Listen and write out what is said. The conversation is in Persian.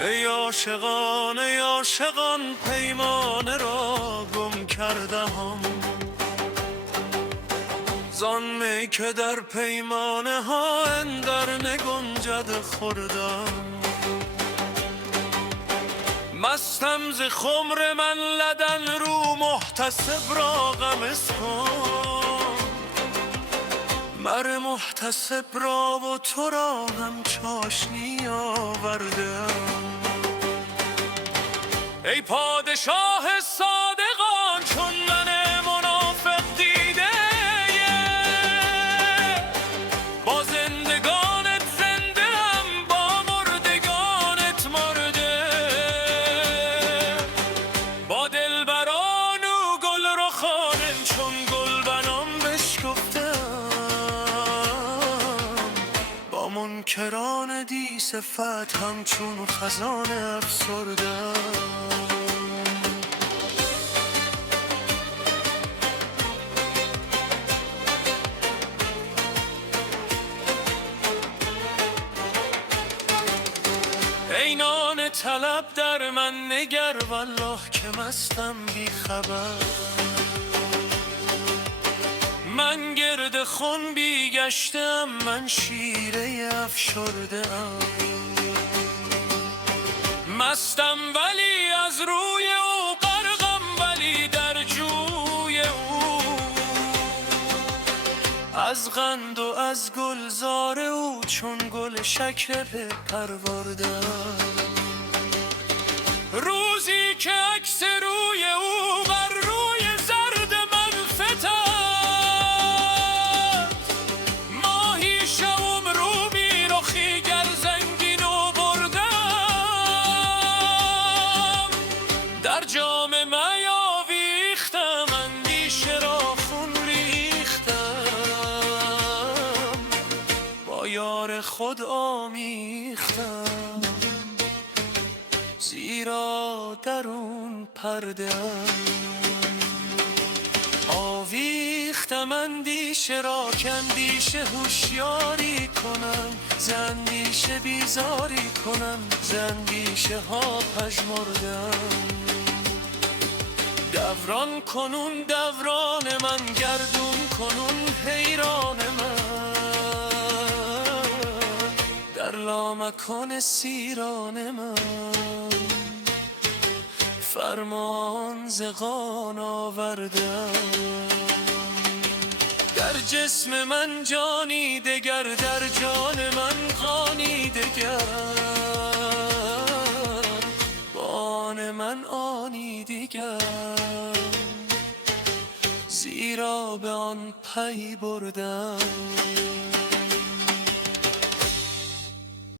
ای عاشقان پیمانه را گم کردم، زان می که در پیمانه ها اندر نگنجد خوردم. مستم ز خمر من لدن رو محتسب را غمز کن، مر محتسب را و تو را هم چاشنی آوردم. ای پادشاه صادقان چون من منافق دیده، با زندگانت زنده هم با مردگانت مرده. با دلبران و گل رخان چون گل بنام بشکفتم، با منکران دی صفت همچون خزان افسردم. ای نان طلب در من نگر والله که مستم بی خبر. من گرد خون بی گشتم، من شیره افشرده ام. مستم ولی از روی او، غرقم ولی در جوی او. از قند و از گلزار او چون گل شکر پروردم. روزی که عکس روی او بر روی زرد من فتد، ماهی شوم رو بی رخی گر زنگین و بردم. در جام می آویختم اندیشه را خون ریختم، با یار خود آمیختم زیرا درون پرده آویختم اندیشه را که اندیشه هوشیاری کنم، ز اندیشه بیزاری کنم، ز اندیشه ها پژمردم. دوران کنون دوران من، گردون کنون حیران من، در لامکان سیران من فرمان ز قان آوردم. در جسم من جانی دگر، در جان من قانی دگر، بان من آنی دیگر، زیرا به آن پی بردم.